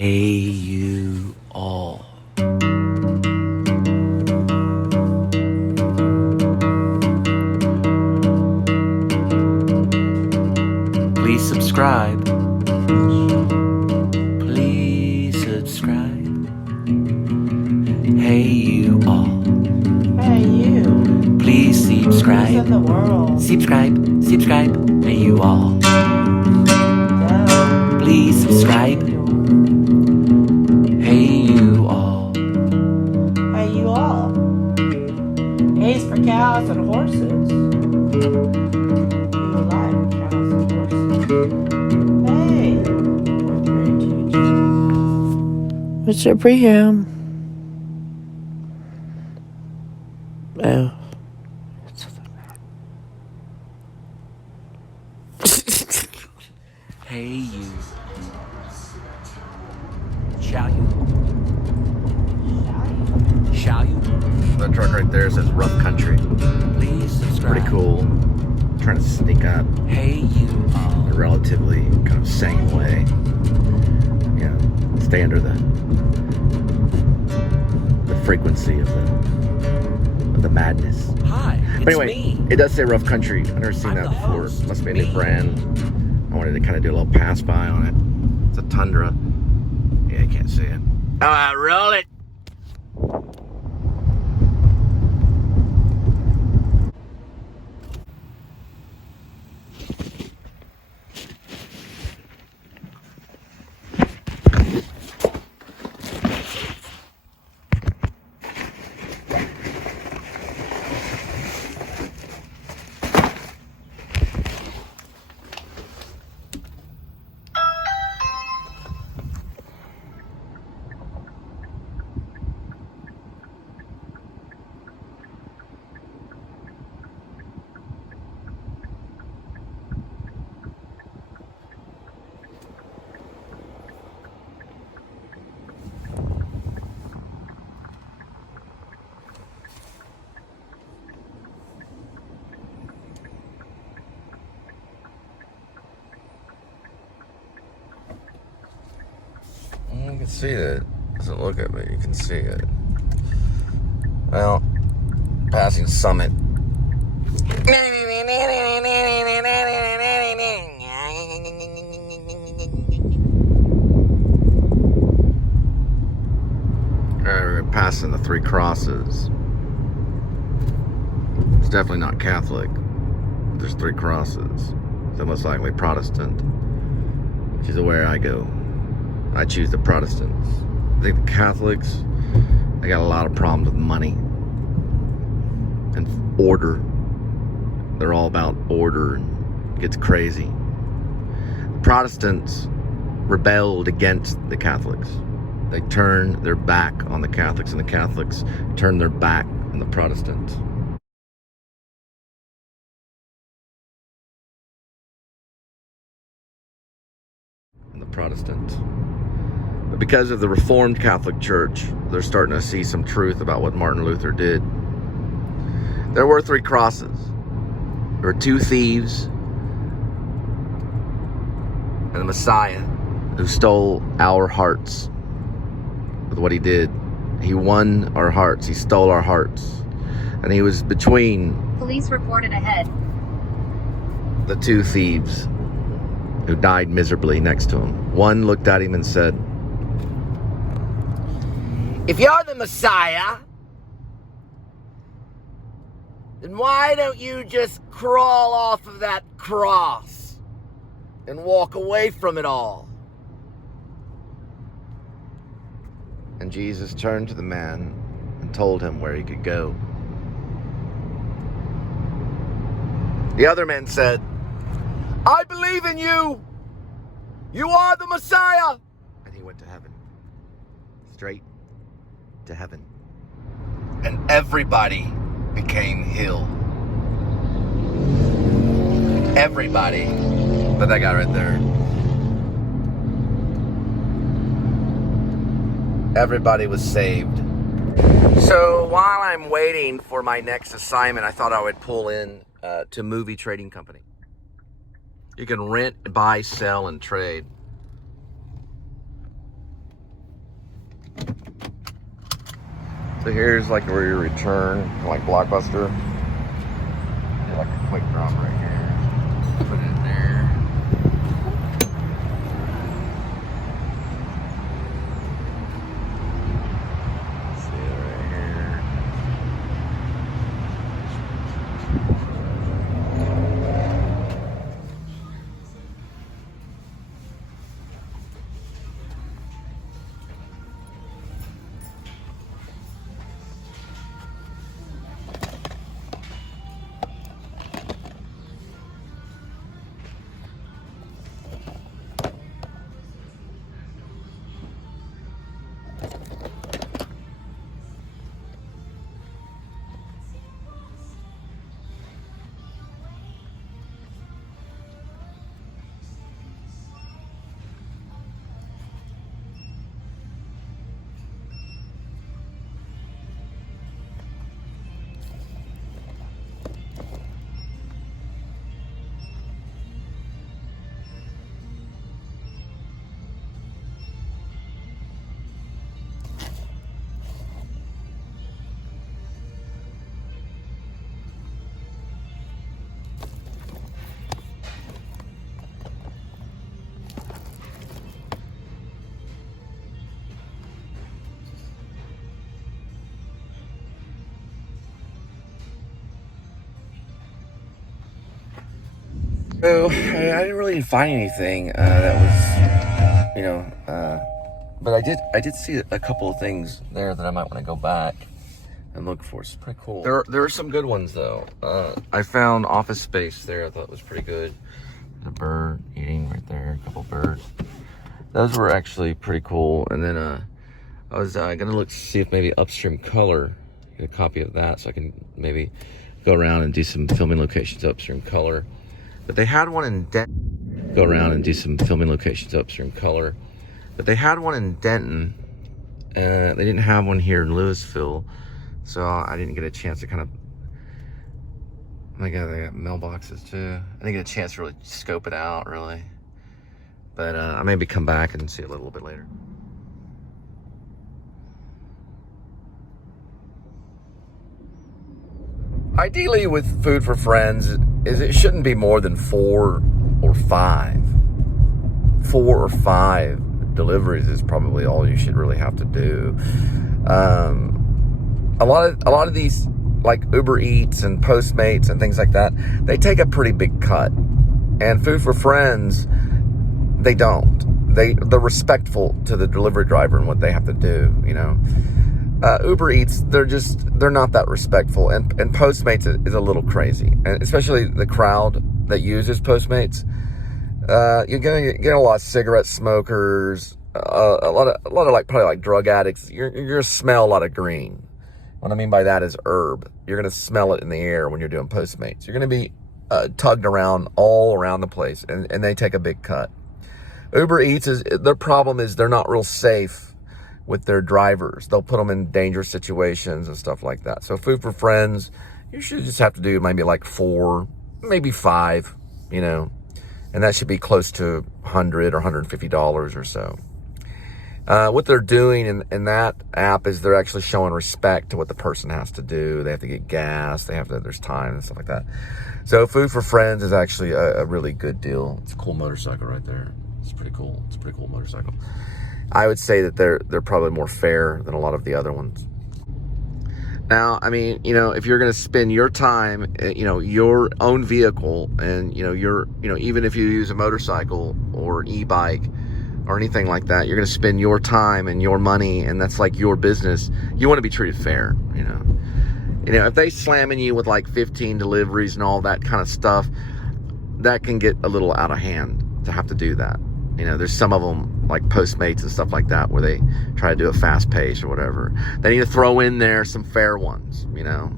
Hey, you all. Please subscribe. Please subscribe. Hey, you all. Hey, you. Please Who's subscribe. in the world? Subscribe. Hey, you all. Duh. Please subscribe. Hey, you all. Hey, you all. A's for cows and horses. You like cows and horses. Hey. Fourth grade teacher. What's your pream? Oh. Hey, you. Shall you? Shall you? That truck right there says rough country. Please subscribe. Pretty cool. Trying to sneak up Hey, you all. in a relatively kind of sane way. Yeah, stay under the frequency of the madness. Hi, it's But anyway, me. it does say rough country. I've never seen I'm that the before. host. Must be a new Me. brand. I wanted to kind of do a little pass by on it. It's a Tundra. Yeah, you can't see it. All right, roll it. You can see that. It doesn't look at me. You can see it. Well, passing Summit. We're passing the Three Crosses. It's definitely not Catholic. There's Three Crosses. So most likely Protestant. Which is where I go. I choose the Protestants. I think the Catholics, they got a lot of problems with money and order. They're all about order and it gets crazy. The Protestants rebelled against the Catholics. They turned their back on the Catholics, and the Catholics turned their back on the Protestants. And the Protestants. But because of the Reformed Catholic Church, they're starting to see some truth about what Martin Luther did. There were three crosses. There were two thieves and the Messiah who stole our hearts with what he did. He won our hearts. He stole our hearts. And he was between Police reported ahead. the two thieves who died miserably next to him. One looked at him and said, "If you're the Messiah, then why don't you just crawl off of that cross and walk away from it all?" And Jesus turned to the man and told him where he could go. The other man said, "I believe in you. You are the Messiah." And he went to heaven. Straight to heaven. And everybody became healed. Everybody. But that guy right there. Everybody was saved. So while I'm waiting for my next assignment, I thought I would pull in to Movie Trading Company. You can rent, buy, sell, and trade. So here's like where you return, like Blockbuster. Get like a quick drop right here. Put it in there. See it right here. So I didn't really find anything that was, but I did see a couple of things there that I might want to go back and look for. It's pretty cool. There are some good ones though. I found Office Space there. I thought was pretty good. A bird eating right there, a couple birds. Those were actually pretty cool. And then I was gonna look to see if maybe Upstream Color, get a copy of that, so I can maybe go around and do some filming locations Upstream Color. But they had one in Denton. Go around and do some filming locations Upstream Color. But they had one in Denton. They didn't have one here in Louisville. So I didn't get a chance to kind of... they got mailboxes too. I didn't get a chance to really scope it out, really. But I maybe come back and see it a little bit later. Ideally with Food for Friends is it shouldn't be more than 4 or 5. 4 or 5 deliveries is probably all you should really have to do. A lot of these, like Uber Eats and Postmates and things like that, they take a pretty big cut. And Food for Friends, they don't. They're respectful to the delivery driver and what they have to do, you know. Uber Eats, they're not that respectful, and Postmates is a little crazy, and especially the crowd that uses Postmates. You're gonna get a lot of cigarette smokers, a lot of like probably like drug addicts. You're gonna smell a lot of green. What I mean by that is herb. You're gonna smell it in the air when you're doing Postmates. You're gonna be tugged around all around the place, and they take a big cut. Uber Eats their problem is they're not real safe with their drivers. They'll put them in dangerous situations and stuff like that. So Food for Friends, you should just have to do maybe like 4, maybe 5, you know, and that should be close to $100 or $150 or so. What they're doing in that app is they're actually showing respect to what the person has to do. They have to get gas. There's time and stuff like that. So Food for Friends is actually a really good deal. It's a cool motorcycle right there. It's pretty cool. It's a pretty cool motorcycle. I would say that they're probably more fair than a lot of the other ones. Now, I mean, you know, if you're going to spend your time, you know, your own vehicle, and even if you use a motorcycle or e-bike or anything like that, you're going to spend your time and your money, and that's like your business. You want to be treated fair, you know. If they slamming you with like 15 deliveries and all that kind of stuff, that can get a little out of hand to have to do that. You know, there's some of them like Postmates and stuff like that where they try to do a fast pace or whatever. They need to throw in there some fair ones, you know.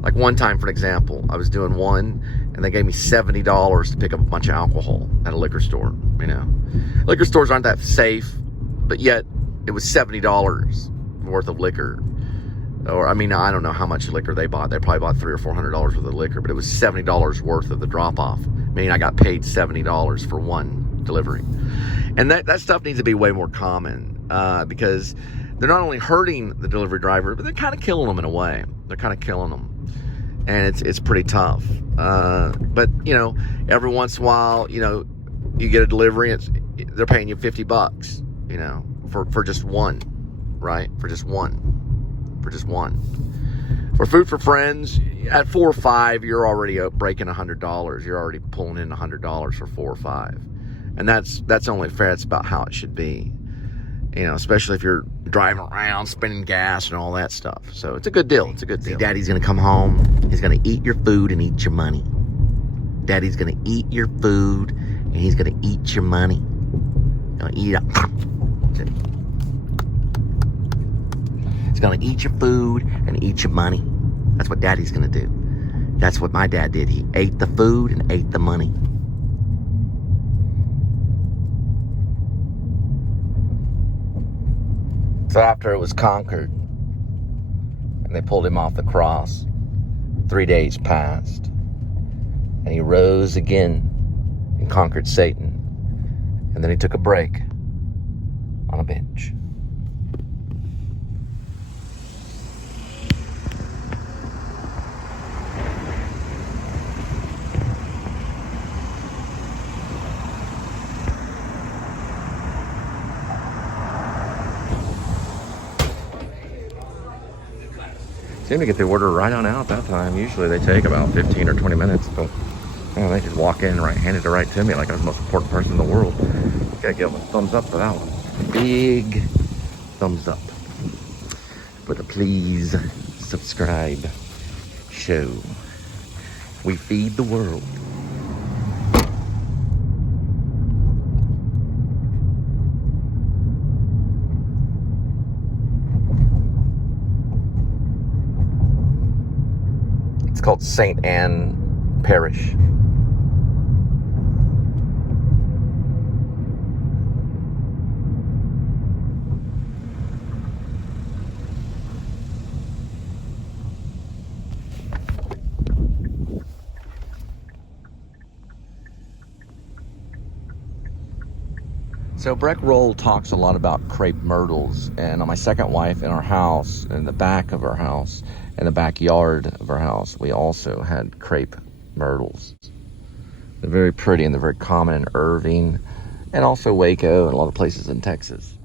Like one time, for example, I was doing one and they gave me $70 to pick up a bunch of alcohol at a liquor store, you know. Liquor stores aren't that safe, but yet it was $70 worth of liquor. Or, I mean, I don't know how much liquor they bought. They probably bought $300 or $400 worth of liquor, but it was $70 worth of the drop-off. Meaning I got paid $70 for one delivery. And that stuff needs to be way more common, because they're not only hurting the delivery driver, but they're kind of killing them in a way. They're kind of killing them, and it's pretty tough. But you know, every once in a while, you know, you get a delivery, they're paying you $50, you know, for just one, right? For just one. For Food for Friends, at 4 or 5, you're already breaking $100. You're already pulling in $100 for 4 or 5, and that's only fair. It's about how it should be, you know, especially if you're driving around, spending gas and all that stuff. So it's a good deal. It's a good deal. See, Daddy's gonna come home. He's gonna eat your food and eat your money. Daddy's gonna eat your food and he's gonna eat your money. Gonna eat it. He's gonna eat your food and eat your money. That's what Daddy's gonna do. That's what my dad did. He ate the food and ate the money. So after it was conquered and they pulled him off the cross, 3 days passed, and he rose again and conquered Satan. And then he took a break on a bench. Seemed to get the order right on out that time. Usually they take about 15 or 20 minutes, but you know, they just walk in and handed it right to me like I was the most important person in the world. Gotta give them a thumbs up for that one. Big thumbs up. With a please subscribe show. We feed the world. It's called St. Anne Parish. So Breck Roll talks a lot about crepe myrtles, and on my second wife, in our house, in the back of our house, in the backyard of our house, we also had crepe myrtles. They're very pretty, and they're very common in Irving and also Waco and a lot of places in Texas.